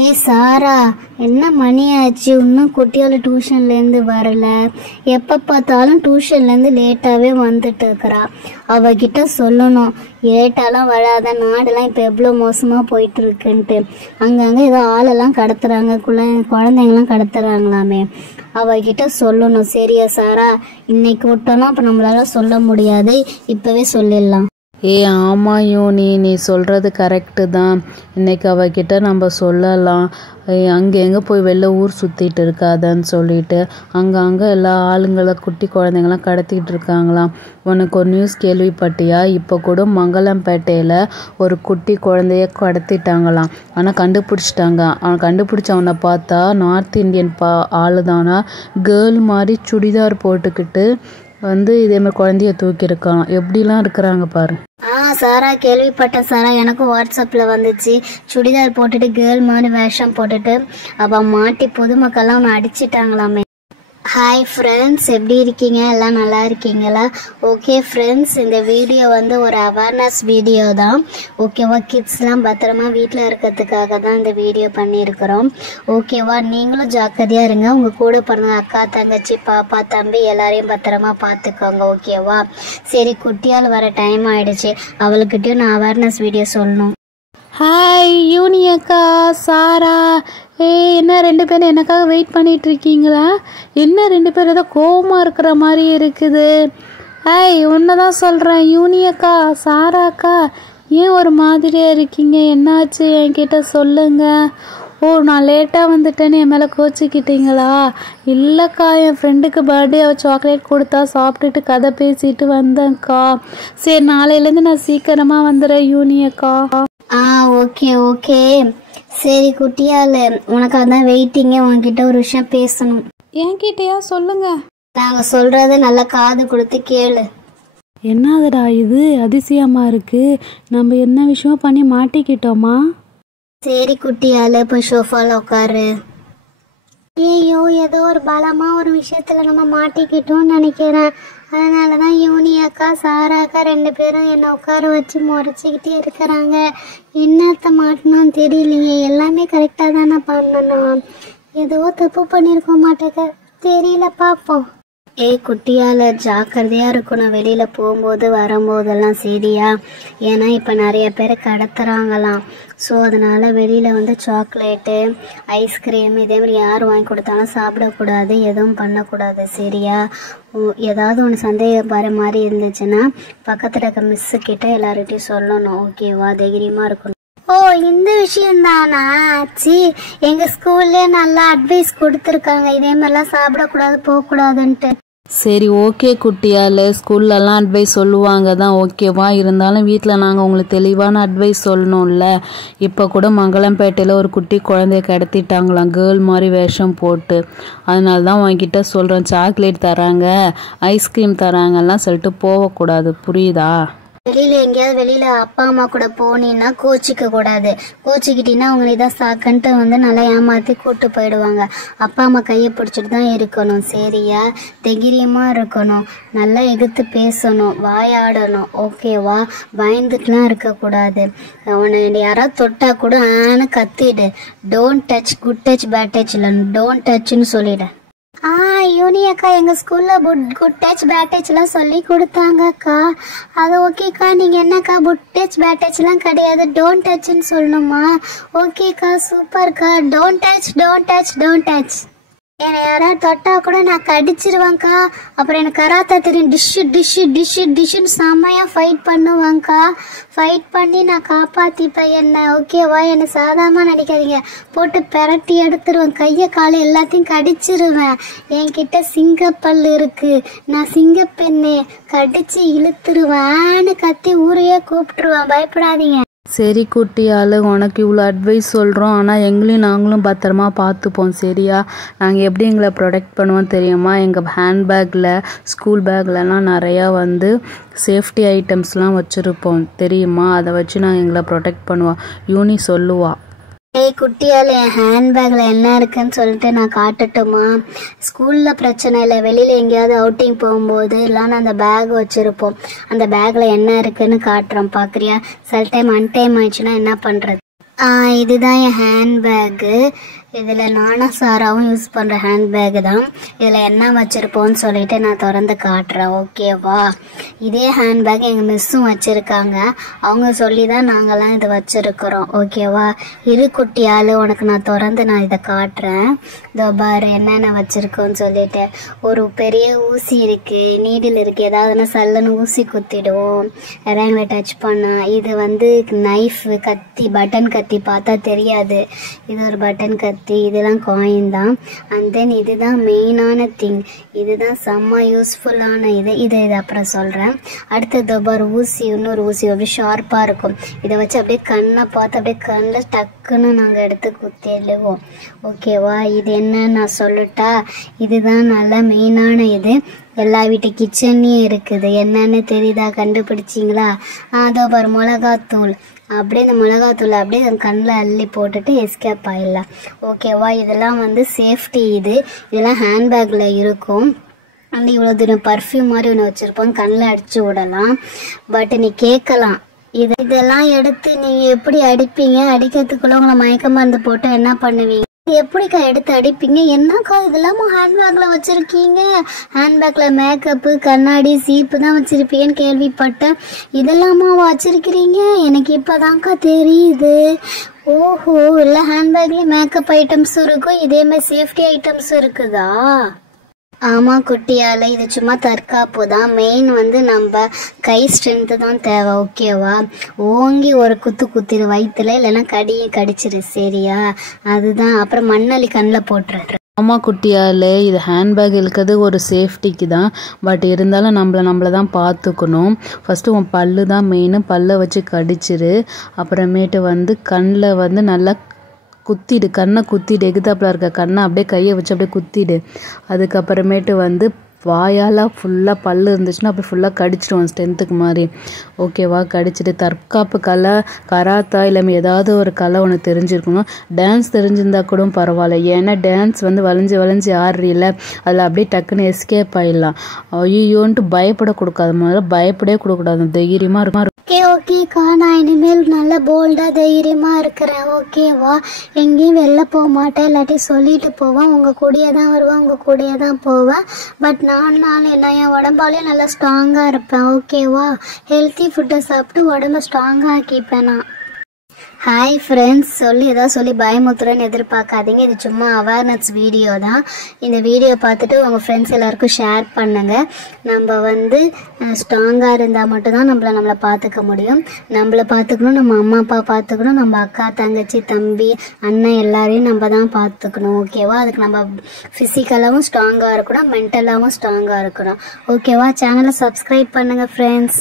ஏய் சாரா, என்ன மணி ஆச்சு? இன்னும் குட்டியால் டியூஷன்லேருந்து வரல. எப்போ பார்த்தாலும் டியூஷன்லேருந்து லேட்டாகவே வந்துட்டு இருக்கிறா. அவகிட்ட சொல்லணும், லேட்டாலாம் வராத, நாடெல்லாம் இப்போ எவ்வளோ மோசமாக போயிட்டு இருக்குன்ட்டு. அங்கங்கே ஏதோ ஆளெல்லாம் கடத்துறாங்க, குழந்தைங்களாம் கடத்துறாங்களாமே. அவகிட்ட சொல்லணும். சரியா சாரா? இன்னைக்கு விட்டோன்னா அப்போ நம்மளால சொல்ல முடியாது, இப்போவே சொல்லிடலாம். ஆமாம் யோனி, நீ சொல்கிறது கரெக்டு தான். இன்றைக்கி அவகிட்ட நம்ம சொல்லலாம். அங்கே எங்கே போய் வெளில ஊர் சுற்றிட்டு இருக்காதன்னு சொல்லிட்டு அங்கே எல்லா ஆளுங்களை குட்டி குழந்தைங்களாம் கடத்திட்டு இருக்காங்களாம். உனக்கு ஒரு நியூஸ் கேள்விப்பட்டியா? இப்போ கூட மங்களம்பேட்டையில் ஒரு குட்டி குழந்தைய கடத்திட்டாங்களாம். ஆனால் கண்டுபிடிச்சிட்டாங்க. அவன் கண்டுபிடிச்சவனை பார்த்தா நார்த் இந்தியன் ஆளு தானா, கேர்ள் மாதிரி சுடிதார் போட்டுக்கிட்டு இதேமாதிரி குழந்தைய தூக்கியிருக்கான். எப்படிலாம் இருக்கிறாங்க பாரு. சாரா, கேள்விப்பட்ட சாரா, எனக்கும் வாட்ஸ்அப்பில் வந்துச்சு. சுடிதார் போட்டுட்டு கேர்ள் மாதிரி வேஷம் போட்டுட்டு அவள் மாட்டி பொதுமக்கள்லாம் அவனை அடிச்சிட்டாங்களாமே. ஹாய் ஃப்ரெண்ட்ஸ், எப்படி இருக்கீங்க? எல்லாம் நல்லா இருக்கீங்களா? ஓகே ஃப்ரெண்ட்ஸ், இந்த வீடியோ ஒரு அவேர்னஸ் வீடியோ தான். ஓகேவா? கிட்ஸ்லாம் பத்திரமா வீட்டில் இருக்கிறதுக்காக தான் இந்த வீடியோ பண்ணியிருக்கிறோம். ஓகேவா? நீங்களும் ஜாக்கிரதையாக இருங்க. உங்கள் கூட பிறந்த அக்கா, தங்கச்சி, பாப்பா, தம்பி எல்லாரையும் பத்திரமா பார்த்துக்கோங்க. ஓகேவா? சரி, குட்டியால் வர டைம் ஆயிடுச்சு. அவளுக்கிட்டையும் நான் அவேர்னஸ் வீடியோ சொல்லணும். ஹாய் யூனி அக்கா, சாரா. என்ன ரெண்டு பேரும் எனக்காக வெயிட் பண்ணிட்டு இருக்கீங்களா? என்ன ரெண்டு பேரும் ஏதோ கோவமாக இருக்கிற மாதிரி இருக்குது. ஒன்று தான் சொல்கிறேன் யூனி அக்கா, சாரா அக்கா, ஏன் ஒரு மாதிரியாக இருக்கீங்க? என்னாச்சு? என்கிட்ட சொல்லுங்க. நான் லேட்டாக வந்துட்டேன்னு என் மேலே கோச்சிக்கிட்டீங்களா? இல்லைக்கா, என் ஃப்ரெண்டுக்கு பர்த்டே அவள் சாக்லேட் கொடுத்தா, சாப்பிட்டுட்டு கதை பேசிட்டு வந்தேன்க்கா. சரி, நாளையிலேருந்து நான் சீக்கிரமாக வந்துடுறேன் யூனி அக்கா. Okay okay. சரி குட்டியால், உனக்காக தான் வெயிட்டிங்க. உன்கிட்ட ஒரு விஷயம் பேசணும். என்கிட்டயா? சொல்லுங்க. நாங்கள் சொல்கிறத நல்லா காது கொடுத்து கேளு. என்னதுடா இது? அதிசயமா இருக்கு. நம்ம என்ன விஷயம் பண்ணி மாட்டிக்கிட்டோமா? சரி குட்டியால், இப்போ சோஃபாவில் உட்காரு. ஐயோ, ஏதோ ஒரு பலமாக ஒரு விஷயத்தில் நம்ம மாட்டிக்கிட்டோம்னு நினைக்கிறேன். அதனால தான் யூனி அக்கா, சாரா அக்கா ரெண்டு பேரும் என்னை உட்கார வச்சு முறைச்சிக்கிட்டே இருக்கிறாங்க. என்னத்த மாட்டணும்னு தெரியலையே. எல்லாமே கரெக்டாக தானே பண்ணணும். ஏதோ தப்பு பண்ணியிருக்க மாட்டேங்க, தெரியல, பார்ப்போம். குட்டியால் ஜாக்கிரதையாக இருக்கணும் வெளியில் போகும்போது வரும்போதெல்லாம். சரியா? ஏன்னா இப்போ நிறைய பேர் கடத்துறாங்களாம். ஸோ அதனால் வெளியில் சாக்லேட்டு, ஐஸ்கிரீம் இதேமாதிரி யார் வாங்கி கொடுத்தாலும் சாப்பிடக்கூடாது, எதுவும் பண்ணக்கூடாது. சரியா? ஏதாவது ஒன்று சந்தேகம் பாரு மாதிரி இருந்துச்சுன்னா பக்கத்தில் இருக்க மிஸ்ஸுக்கிட்ட எல்லார்கிட்டையும் சொல்லணும். ஓகேவா? தைரியமாக இருக்கணும். இந்த விஷயம்தானா? ஆச்சு, எங்கள் ஸ்கூல்லே நல்லா அட்வைஸ் கொடுத்துருக்காங்க, இதே மாதிரிலாம் சாப்பிடக்கூடாது, போகக்கூடாதுன்ட்டு. சரி, ஓகே குட்டியால், ஸ்கூல்லலாம் அட்வைஸ் சொல்லுவாங்க தான். ஓகேவா? இருந்தாலும் வீட்டில் நாங்கள் உங்களுக்கு தெளிவான அட்வைஸ் சொல்லணும்ல. இப்போ கூட மங்களம்பேட்டையில் ஒரு குட்டி குழந்தைய கடத்திட்டாங்களாம், கேர்ள் மாதிரி வேஷம் போட்டு. அதனால தான் உங்ககிட்ட சொல்கிறேன், சாக்லேட் தராங்க, ஐஸ்கிரீம் தராங்கலாம் சொல்லிட்டு போகக்கூடாது. புரியுதா? வெளியில் அப்பா அம்மா கூட போனீங்கன்னா கோச்சிக்க கூடாது. கோச்சிக்கிட்டீங்கன்னா அவங்க இதான் சாக்கன்ட்டு நல்லா ஏமாற்றி கூட்டு போயிடுவாங்க. அப்பா அம்மா கையை பிடிச்சிட்டு தான் இருக்கணும். சரியா? தைரியமாக இருக்கணும், நல்லா எதிர்த்து பேசணும், வாயாடணும். ஓகேவா? பயந்துட்டுலாம் இருக்கக்கூடாது. அவனை யாராவது தொட்டா கூட கத்திடு. Don't touch, good touch bad touch இல்லை, டோன்ட் டச்னு சொல்லிடு. யூனி அக்கா, எங்கள் ஸ்கூலில் குட் டச் பேட் டச்லாம் சொல்லி கொடுத்தாங்கக்கா. அது ஓகேக்கா. நீங்கள் என்னக்கா, குட் டச் பேட் டச்லாம் கிடையாது, டோன்ட் டச்னு சொல்லணுமா? ஓகேக்கா, சூப்பர்க்கா. Don't touch, don't touch, don't touch. என்னை யாராவது தொட்டா கூட நான் கடிச்சிருவேங்க்கா. அப்புறம் எனக்கு கராத்தா தெரியும், டிஷ்ஷுன்னு செம்மையாக ஃபைட் பண்ணுவேங்க்கா. ஃபைட் பண்ணி நான் காப்பாற்றிப்பேன் என்ன. ஓகேவா? என்னை சாதாரணமாக நினைக்காதீங்க, போட்டு பெரட்டி எடுத்துருவேன், கையை காலை எல்லாத்தையும் கடிச்சிருவேன். என்கிட்ட சிங்கப்பல் இருக்குது, நான் சிங்கப்பெண்ணே, கடிச்சு இழுத்துருவேன்னு கத்தி ஊரையே கூப்பிட்டுருவேன். பயப்படாதீங்க. சரி குட்டியால், உனக்கு இவ்வளோ அட்வைஸ் சொல்கிறோம், ஆனால் எங்களையும் நாங்களும் பத்திரமா பார்த்துப்போம். சரியா? நாங்கள் எப்படி எங்களை ப்ரொடெக்ட் பண்ணுவோம் தெரியுமா? எங்கள் ஹேண்ட்பேக்கில், ஸ்கூல் பேக்லலாம் நிறையா சேஃப்டி ஐட்டம்ஸ்லாம் வச்சுருப்போம் தெரியுமா? அதை வச்சு நாங்கள் எங்களை ப்ரொடெக்ட் பண்ணுவோம். யூனி சொல்லுவா. குட்டியால், என் ஹேண்ட்பேக்கில் என்ன இருக்குன்னு சொல்லிட்டு நான் காட்டட்டுமா? ஸ்கூலில் பிரச்சனை இல்லை, வெளியில் எங்கேயாவது அவுட்டிங் போகும்போது இல்லைன்னா அந்த பேக் வச்சுருப்போம். அந்த பேக்கில் என்ன இருக்குன்னு காட்டுறோம், பார்க்குறியா? சில டைம் அன்டைம் ஆயிடுச்சுன்னா என்ன பண்ணுறது? இதுதான் என் ஹேண்ட்பேக்கு. இதில் நானும் சாராவும் யூஸ் பண்ணுற ஹேண்ட்பேக்கு தான். இதில் என்ன வச்சுருப்போன்னு சொல்லிட்டு நான் திறந்து காட்டுறேன், ஓகேவா? இதே ஹேண்ட்பேக் எங்கள் மிஸ்ஸும் வச்சுருக்காங்க. அவங்க சொல்லி தான் நாங்கள்லாம் இதை வச்சுருக்குறோம், ஓகேவா? இரு குட்டியால் உனக்கு நான் திறந்து நான் இதை காட்டுறேன். இதோ பாரு என்னென்ன வச்சுருக்கோன்னு சொல்லிட்டு. ஒரு பெரிய ஊசி இருக்குது, நீடில் இருக்குது. ஏதாவதுன்னா சல்லுன்னு ஊசி குத்திடுவோம் எங்களை டச் பண்ணால். இது வந்து நைஃபு, கத்தி, பட்டன் கத்தி. பார்த்தா தெரியாது, இது ஒரு பட்டன் கத்தி. இதெல்லாம் காயின் தான். அண்ட் தென் இதுதான் மெயினான திங். இதுதான் செம்ம யூஸ்ஃபுல்லான இது அப்புறம் சொல்கிறேன். அடுத்தது ஒரு ஊசி, இன்னொரு ஊசி அப்படியே ஷார்ப்பாக இருக்கும். இதை வச்சு அப்படியே கண்ணை பார்த்து அப்படியே கண்ணில் டக்குன்னு நாங்கள் எடுத்து குத்தி எழுவோம், ஓகேவா? இது என்னன்னு நான் சொல்லட்டா? இதுதான் நல்லா மெயினான இது. எல்லா வீட்டு கிச்சன்லேயும் இருக்குது. என்னன்னு தெரியுதா? கண்டுபிடிச்சிங்களா? அதோ பாரு மிளகாத்தூள். அப்படியே இந்த மிளகாத்தூள் அப்படியே கண்ணில் அள்ளி போட்டுட்டு எஸ்கேப் ஆயிடலாம், ஓகேவா? இதெல்லாம் வந்து சேஃப்டி. இதெல்லாம் ஹேண்ட்பேக்கில் இருக்கும். அண்ட் இவ்வளோ தூரம் பர்ஃப்யூம் மாதிரி ஒன்று வச்சுருப்போம், கண்ணில் அடித்து விடலாம். பட் நீ கேட்கலாம், இதெல்லாம் எடுத்து நீங்கள் எப்படி அடிப்பீங்க? அடிக்கிறதுக்குள்ளே உங்களை மயக்க மருந்து போட்டு என்ன பண்ணுவீங்க? எப்படிக்கா எடுத்து அடிப்பீங்க? என்னக்கா இதெல்லாம ஹேண்ட்பேக்கில் வச்சுருக்கீங்க? ஹேண்ட்பேக்கில் மேக்கப்பு, கண்ணாடி, சீப்பு தான் வச்சுருப்பீங்கன்னு கேள்விப்பட்டேன். இதெல்லாமா வச்சுருக்கிறீங்க? எனக்கு இப்போதான்க்கா தெரியுது. ஓஹோ, இல்லை ஹேண்ட்பேக்லேயும் மேக்கப் ஐட்டம்ஸும் இருக்கும், இதேமாதிரி சேஃப்டி ஐட்டம்ஸும் இருக்குதா? ஆமாம் குட்டியால், இது சும்மா தற்காப்பு தான். மெயின் வந்து நம்ம கை ஸ்ட்ரென்த்து தான் தேவை, ஓகேவா? ஓங்கி ஒரு குத்திரு வயிற்றுல, இல்லைன்னா கடிச்சிரு, சரியா? அதுதான். அப்புறம் மண்ணள்ளி கண்ணில் போட்டுரு. ஆமாம் குட்டியால், இது ஹேண்ட்பேக் இருக்கிறது ஒரு சேஃப்டிக்கு தான். பட் இருந்தாலும் நம்மளை தான் பார்த்துக்கணும். ஃபஸ்ட்டு உன் பல்லு தான் மெயின். பல்லை வச்சு கடிச்சிரு. அப்புறமேட்டு வந்து கண்ணில் வந்து நல்லா குத்திடு, கண்ணை குத்திடு. எகுதாப்பில் இருக்க கண்ணை அப்படியே கையை வச்சு அப்படியே குத்திடு. அதுக்கப்புறமேட்டு வந்து வாயால் ஃபுல்லாக பல் இருந்துச்சுன்னா அப்படி ஃபுல்லாக கடிச்சிடுவோம் ஸ்ட்ரென்த்துக்கு மாதிரி, ஓகேவா? கடிச்சிட்டு தற்காப்பு கலை, கராத்தா இல்லை ஏதாவது ஒரு கலை ஒன்று தெரிஞ்சிருக்கணும். டான்ஸ் தெரிஞ்சிருந்தா கூட பரவாயில்ல. ஏன்னா டான்ஸ் வந்து வளைஞ்சு ஆடுறீல, அதில் அப்படியே டக்குன்னு எஸ்கேப் ஆகிடலாம். ஐயோன்ட்டு பயப்பட கொடுக்காது, முதல்ல பயப்படவே கொடுக்கூடாது, தைரியமாக இருக்கும். ஓகேக்கா, நான் இனிமேல் நல்ல போல்டாக தைரியமாக இருக்கிறேன், ஓகேவா? எங்கேயும் வெளில போக மாட்டேன், இல்லாட்டி சொல்லிட்டு போவேன். உங்கள் கூடயே தான் வருவேன், உங்கள் கூடயே தான் போவேன். பட் நானும் என்ன என் உடம்பாலே நல்லா ஸ்ட்ராங்காக இருப்பேன், ஓகேவா? ஹெல்த்தி ஃபுட்டை சாப்பிட்டு உடம்ப ஸ்ட்ராங்காக ஆக்கிப்பேன் நான். ஹாய் ஃப்ரெண்ட்ஸ், ஏதாவது சொல்லி பயமுத்துறன்னு எதிர்பார்க்காதீங்க. இது சும்மா அவேர்னஸ் வீடியோ தான். இந்த வீடியோ பார்த்துட்டு உங்கள் ஃப்ரெண்ட்ஸ் எல்லாருக்கும் ஷேர் பண்ணுங்கள். நம்ம வந்து ஸ்ட்ராங்காக இருந்தால் மட்டும்தான் நம்மளை பார்த்துக்க முடியும். நம்மளை பார்த்துக்கணும், நம்ம அம்மா அப்பா பார்த்துக்கணும், நம்ம அக்கா, தங்கச்சி, தம்பி, அண்ணன் எல்லாரையும் நம்ம தான் பார்த்துக்கணும், ஓகேவா? அதுக்கு நம்ம ஃபிசிக்கலாகவும் ஸ்ட்ராங்காக இருக்கணும், மென்டலாகவும் ஸ்ட்ராங்காக இருக்கணும், ஓகேவா? சேனலை சப்ஸ்கிரைப் பண்ணுங்கள் ஃப்ரெண்ட்ஸ்.